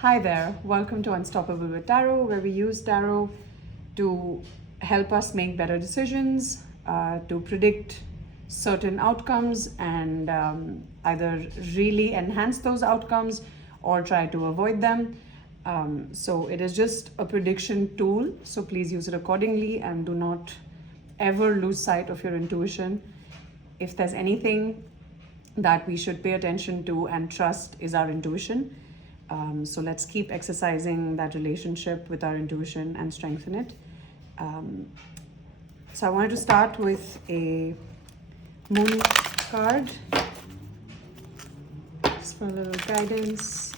Hi there, welcome to Unstoppable with Tarot, where we use tarot to help us make better decisions, to predict certain outcomes, and either really enhance those outcomes or try to avoid them. So it is just a prediction tool, so please use it accordingly and do not ever lose sight of your intuition. If there's anything that we should pay attention to and trust, is our intuition. So let's keep exercising that relationship with our intuition and strengthen it. So I wanted to start with a moon card, just for a little guidance.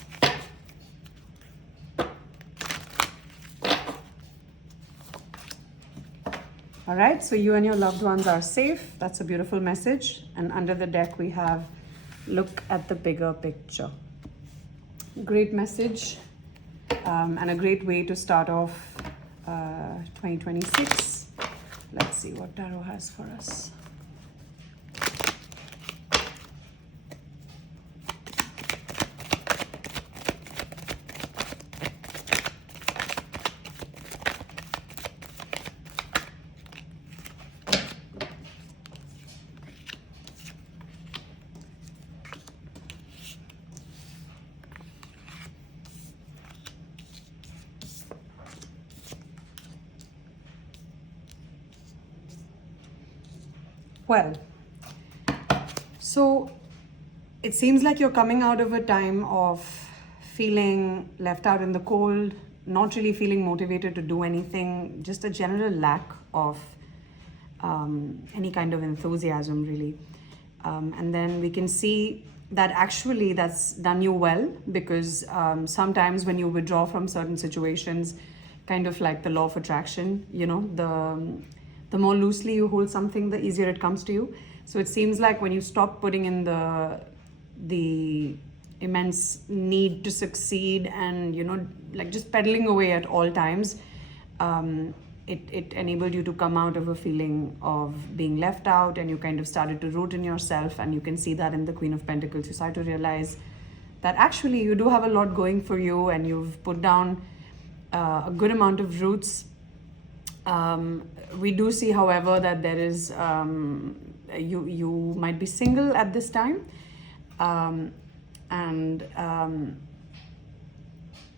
All right, so you and your loved ones are safe. That's a beautiful message. And under the deck we have, look at the bigger picture. Great message, and a great way to start off 2026. Let's see what tarot has for us. Well, so it seems like you're coming out of a time of feeling left out in the cold, not really feeling motivated to do anything, just a general lack of any kind of enthusiasm, really. And then we can see that actually that's done you well, because sometimes when you withdraw from certain situations, kind of like the law of attraction, you know, the more loosely you hold something, the easier it comes to you. So it seems like when you stop putting in the immense need to succeed and, you know, like just pedaling away at all times, it enabled you to come out of a feeling of being left out, and you kind of started to root in yourself. And you can see that in the Queen of Pentacles. You start to realize that actually you do have a lot going for you, and you've put down a good amount of roots. We do see, however, that there is you might be single at this time, and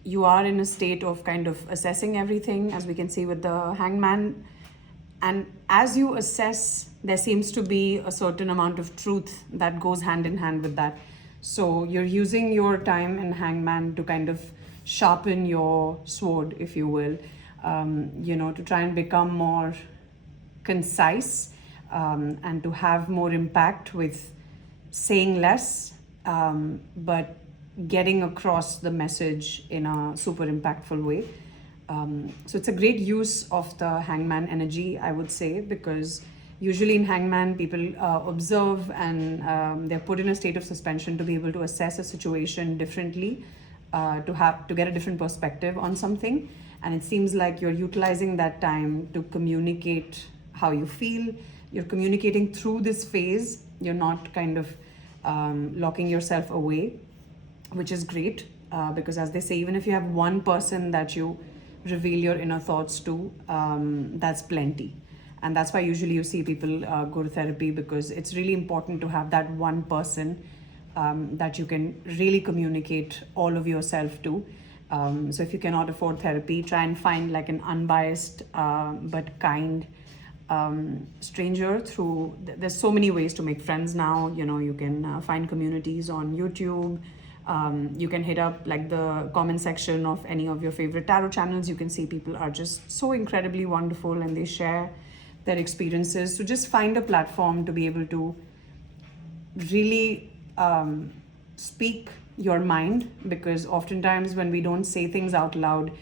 you are in a state of kind of assessing everything, as we can see with the Hangman. And as you assess, there seems to be a certain amount of truth that goes hand in hand with that. So you're using your time in Hangman to kind of sharpen your sword, if you will. You know, to try and become more concise, and to have more impact with saying less, but getting across the message in a super impactful way. So it's a great use of the Hangman energy, I would say, because usually in Hangman people observe, and they're put in a state of suspension to be able to assess a situation differently, to get a different perspective on something. And it seems like you're utilizing that time to communicate how you feel. You're communicating through this phase. You're not kind of locking yourself away, which is great, because as they say, even if you have one person that you reveal your inner thoughts to, that's plenty. And that's why usually you see people go to therapy, because it's really important to have that one person that you can really communicate all of yourself to. So if you cannot afford therapy, try and find like an unbiased but kind stranger through. There's so many ways to make friends now. You know, you can find communities on YouTube. You can hit up like the comment section of any of your favorite tarot channels. You can see people are just so incredibly wonderful, and they share their experiences. So just find a platform to be able to really speak your mind, because oftentimes when we don't say things out loud,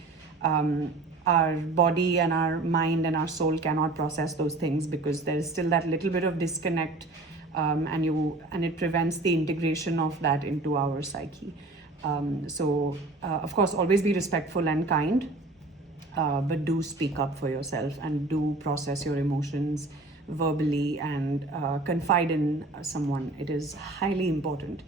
our body and our mind and our soul cannot process those things, because there is still that little bit of disconnect, and it prevents the integration of that into our psyche. So of course, always be respectful and kind, but do speak up for yourself, and do process your emotions verbally, and confide in someone. It is highly important.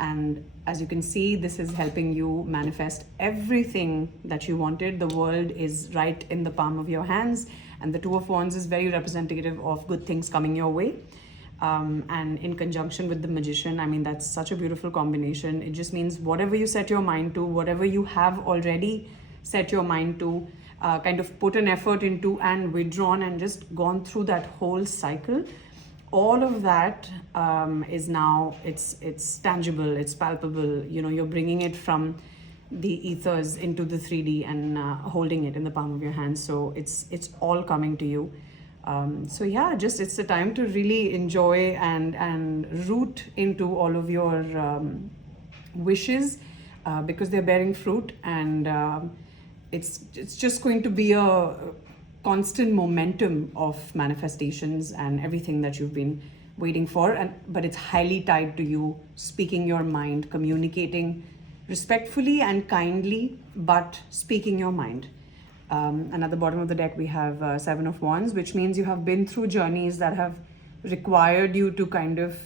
And as you can see, this is helping you manifest everything that you wanted. The world is right in the palm of your hands, and the Two of Wands is very representative of good things coming your way. And in conjunction with the Magician, I mean, that's such a beautiful combination. It just means whatever you set your mind to, whatever you have already set your mind to, kind of put an effort into and withdrawn and just gone through that whole cycle, all of that is now, it's tangible, it's palpable. You know, you're bringing it from the ethers into the 3D and holding it in the palm of your hand. So it's all coming to you. So yeah, just it's a time to really enjoy and root into all of your wishes, because they're bearing fruit, and it's just going to be a constant momentum of manifestations and everything that you've been waiting for. But it's highly tied to you speaking your mind, communicating respectfully and kindly, but speaking your mind. And at the bottom of the deck we have Seven of Wands, which means you have been through journeys that have required you to kind of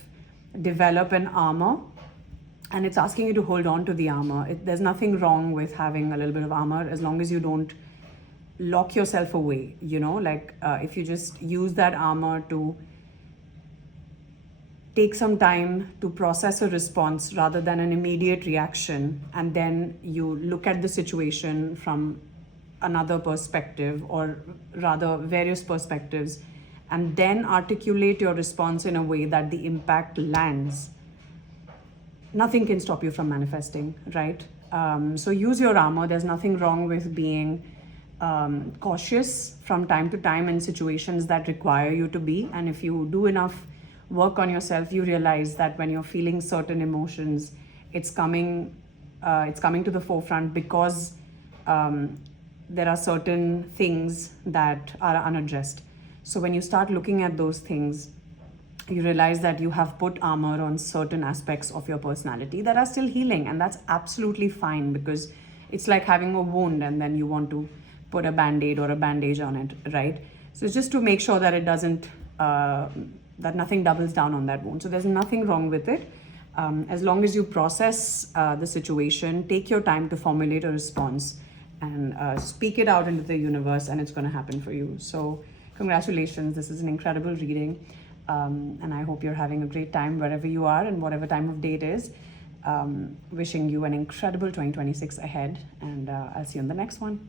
develop an armor, and it's asking you to hold on to the armor. There's nothing wrong with having a little bit of armor, as long as you don't lock yourself away, you know, like if you just use that armor to take some time to process a response rather than an immediate reaction, and then you look at the situation from another perspective, or rather various perspectives, and then articulate your response in a way that the impact lands, nothing can stop you from manifesting, right? So use your armor. There's nothing wrong with being cautious from time to time in situations that require you to be. And if you do enough work on yourself, you realize that when you're feeling certain emotions, it's coming to the forefront because there are certain things that are unaddressed. So when you start looking at those things, you realize that you have put armor on certain aspects of your personality that are still healing, and that's absolutely fine, because it's like having a wound and then you want to put a band-aid or a bandage on it, right? So it's just to make sure that it doesn't, that nothing doubles down on that wound. So there's nothing wrong with it. As long as you process the situation, take your time to formulate a response and speak it out into the universe, and it's going to happen for you. So congratulations, this is an incredible reading. And I hope you're having a great time wherever you are and whatever time of day it is. Wishing you an incredible 2026 ahead, and I'll see you on the next one.